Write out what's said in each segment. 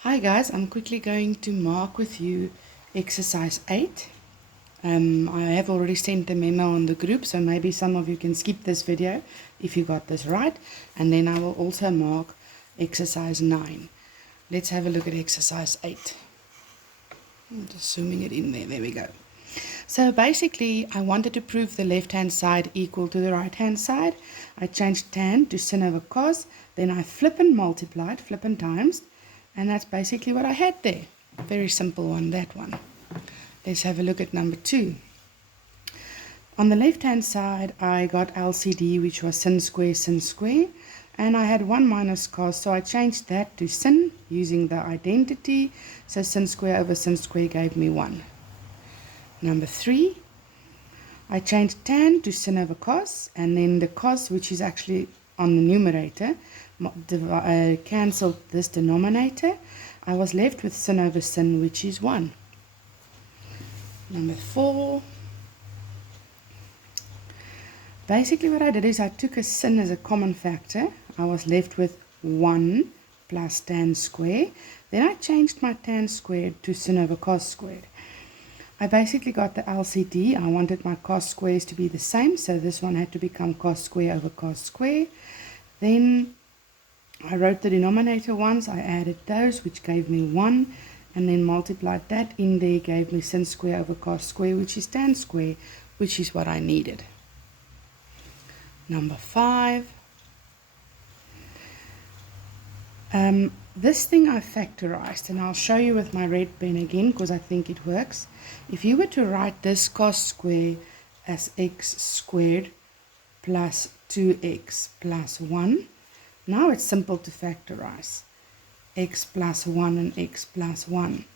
Hi guys, I'm quickly going to mark with you exercise 8. I have already sent the memo on the group, so maybe some of you can skip this video if you got this right. And then I will also mark exercise 9. Let's have a look at exercise 8. I'm just zooming it in there. There we go. So basically, I wanted to prove the left-hand side equal to the right-hand side. I changed tan to sin over cos. Then I flip and multiplied, flip and times. And that's basically what I had there. Very simple one, that one. Let's have a look at number 2. On the left-hand side, I got LCD, which was sin square, and I had 1 minus cos, so I changed that to sin using the identity. So sin square over sin square gave me 1. Number 3, I changed tan to sin over cos, and then the cos, which is actually on the numerator, cancelled this denominator. I was left with sin over sin, which is 1. Number 4, basically what I did is I took a sin as a common factor. I was left with 1 plus tan squared. Then I changed my tan squared to sin over cos squared. I basically got the LCD. I wanted my cos squares to be the same, so this one had to become cos square over cos square. Then I wrote the denominator once, I added those, which gave me 1, and then multiplied that in there, gave me sin square over cos square, which is tan square, which is what I needed. Number 5. This thing I factorized, and I'll show you with my red pen again because I think it works. If you were to write this cos square as x squared plus 2x plus 1, now it's simple to factorize. X plus 1 and x plus 1.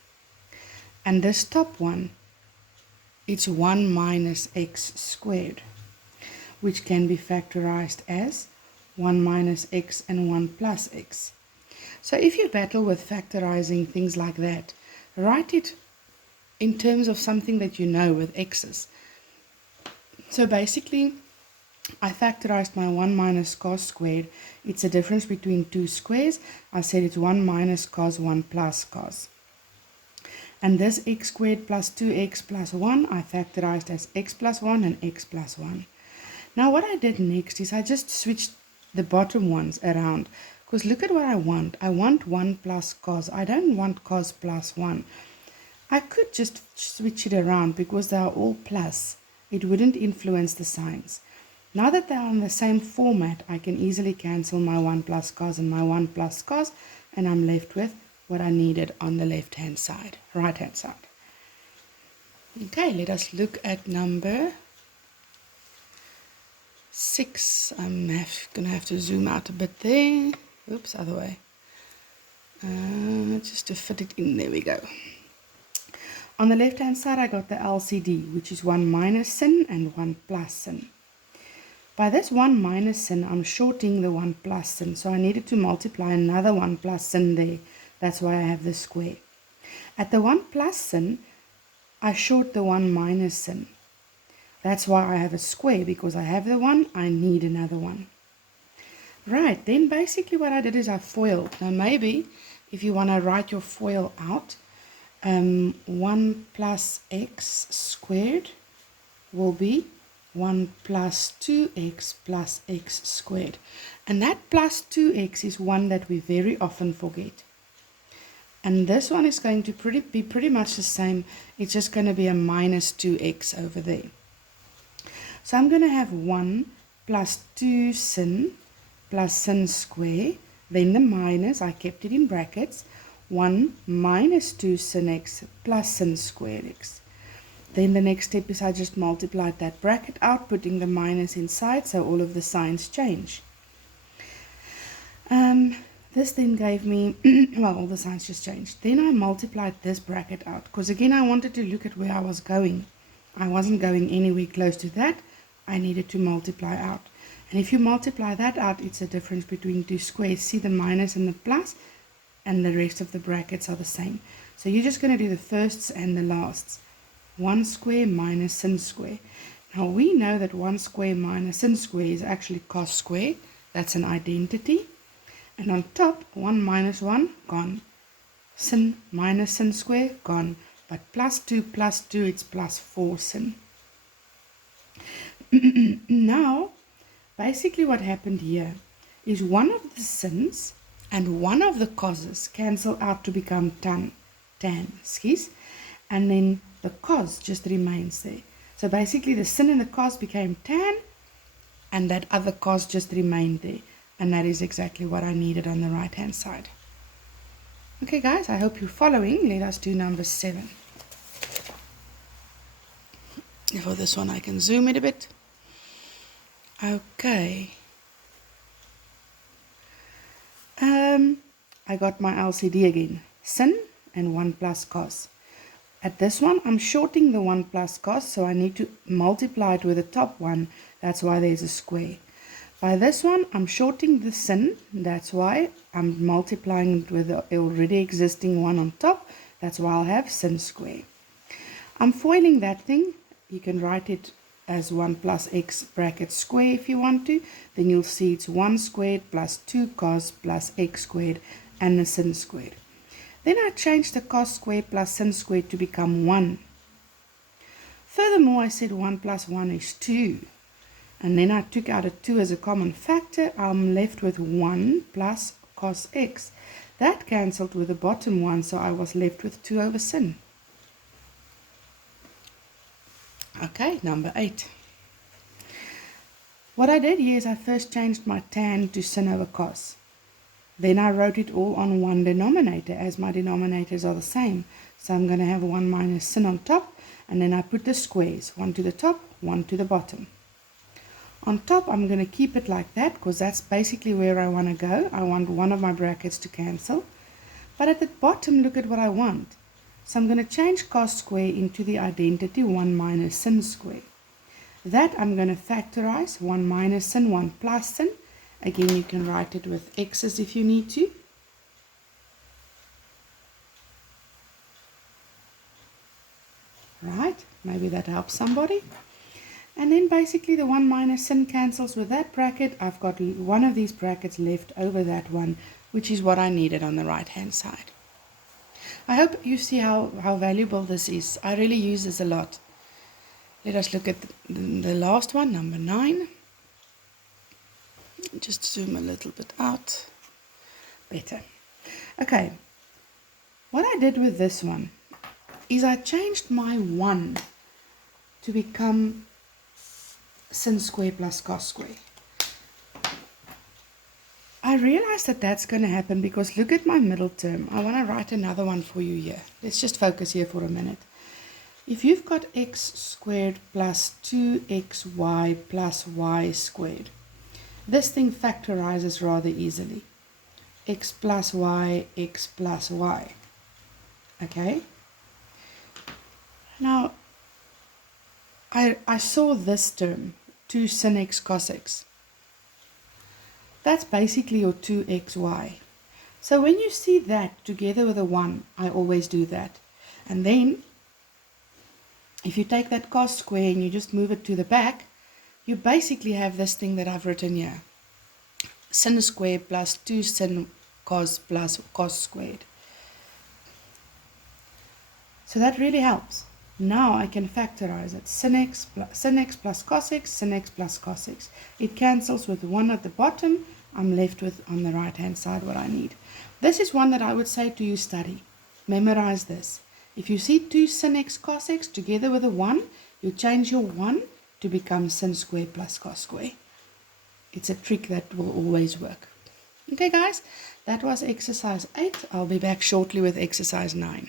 And this top one, it's 1 minus x squared, which can be factorized as 1 minus x and 1 plus x. So if you battle with factorizing things like that, write it in terms of something that you know with x's. So basically, I factorized my 1 minus cos squared. It's a difference between two squares. I said it's 1 minus cos, 1 plus cos. And this x squared plus 2x plus 1, I factorized as x plus 1 and x plus 1. Now what I did next is I just switched the bottom ones around. Because look at what I want. I want 1 plus cos. I don't want cos plus 1. I could just switch it around because they are all plus. It wouldn't influence the signs. Now that they are on the same format, I can easily cancel my 1 plus cos and my 1 plus cos, and I'm left with what I needed on the left-hand side, right-hand side. Okay, let us look at number 6. I'm going to have to zoom out a bit there. Oops, other way. Just to fit it in, there we go. On the left-hand side, I got the LCD, which is 1 minus sin and 1 plus sin. By this 1 minus sin, I'm shorting the 1 plus sin, so I needed to multiply another 1 plus sin there. That's why I have the square. At the 1 plus sin, I short the 1 minus sin. That's why I have a square, because I have the 1, I need another 1. Right, then basically what I did is I FOILed. Now maybe if you want to write your FOIL out, 1 plus x squared will be 1 plus 2x plus x squared. And that plus 2x is one that we very often forget. And this one is going to be pretty much the same. It's just going to be a minus 2x over there. So I'm going to have 1 plus 2 sin plus sin square. Then the minus, I kept it in brackets. 1 minus 2 sin x plus sin squared x. Then the next step is I just multiplied that bracket out, putting the minus inside, so all of the signs change. This then gave me, well, all the signs just changed. Then I multiplied this bracket out, because again I wanted to look at where I was going. I wasn't going anywhere close to that. I needed to multiply out. And if you multiply that out, it's a difference between two squares. See the minus and the plus, and the rest of the brackets are the same. So you're just going to do the firsts and the lasts. 1 square minus sin square. Now we know that 1 square minus sin square is actually cos square. That's an identity. And on top, 1 minus 1, gone. sin minus sin square, gone. But plus 2, it's plus 4 sin. Now, basically what happened here is one of the sins and one of the causes cancel out to become tan, skis, and then the cos just remains there. So basically the sin and the cos became tan, and that other cos just remained there, and that is exactly what I needed on the right hand side. Okay guys, I hope you're following. Let us do number 7. For this one I can zoom it a bit. Okay. I got my LCD again. Sin and 1 plus cos. At this one, I'm shorting the 1 plus cos, so I need to multiply it with the top one. That's why there's a square. By this one, I'm shorting the sin. That's why I'm multiplying it with the already existing one on top. That's why I'll have sin square. I'm foiling that thing. You can write it as 1 plus x bracket square if you want to. Then you'll see it's 1 squared plus 2 cos plus x squared and the sin squared. Then I changed the cos squared plus sin squared to become 1. Furthermore, I said 1 plus 1 is 2. And then I took out a 2 as a common factor. I'm left with 1 plus cos x. That cancelled with the bottom one, so I was left with 2 over sin. Okay, number 8. What I did here is I first changed my tan to sin over cos. Then I wrote it all on one denominator, as my denominators are the same. So I'm going to have 1 minus sin on top, and then I put the squares, 1 to the top, 1 to the bottom. On top, I'm going to keep it like that, because that's basically where I want to go. I want one of my brackets to cancel. But at the bottom, look at what I want. So I'm going to change cos square into the identity 1 minus sin square. That I'm going to factorize 1 minus sin, 1 plus sin. Again, you can write it with x's if you need to. Right, maybe that helps somebody. And then basically the 1 minus sin cancels with that bracket. I've got one of these brackets left over that one, which is what I needed on the right hand side. I hope you see how valuable this is. I really use this a lot. Let us look at the last one, number 9. Just zoom a little bit out. Better. Okay. What I did with this one is I changed my 1 to become sin square plus cos square. I realized that that's going to happen because look at my middle term. I want to write another one for you here. Let's just focus here for a minute. If you've got x squared plus 2xy plus y squared, this thing factorizes rather easily. X plus y, x plus y. Okay? Now, I saw this term, 2 sin x cos x. That's basically your 2xy. So when you see that together with a 1, I always do that. And then, if you take that cos square and you just move it to the back, you basically have this thing that I've written here. Sin squared plus 2 sin cos plus cos squared. So that really helps. Now I can factorize it. Sin x plus cos x, sin x plus cos x. It cancels with 1 at the bottom. I'm left with, on the right hand side, what I need. This is one that I would say to you, study. Memorize this. If you see 2 sin x cos x together with a 1, you change your 1 to become sin squared plus cos square. It's a trick that will always work. Okay guys, that was exercise 8. I'll be back shortly with exercise 9.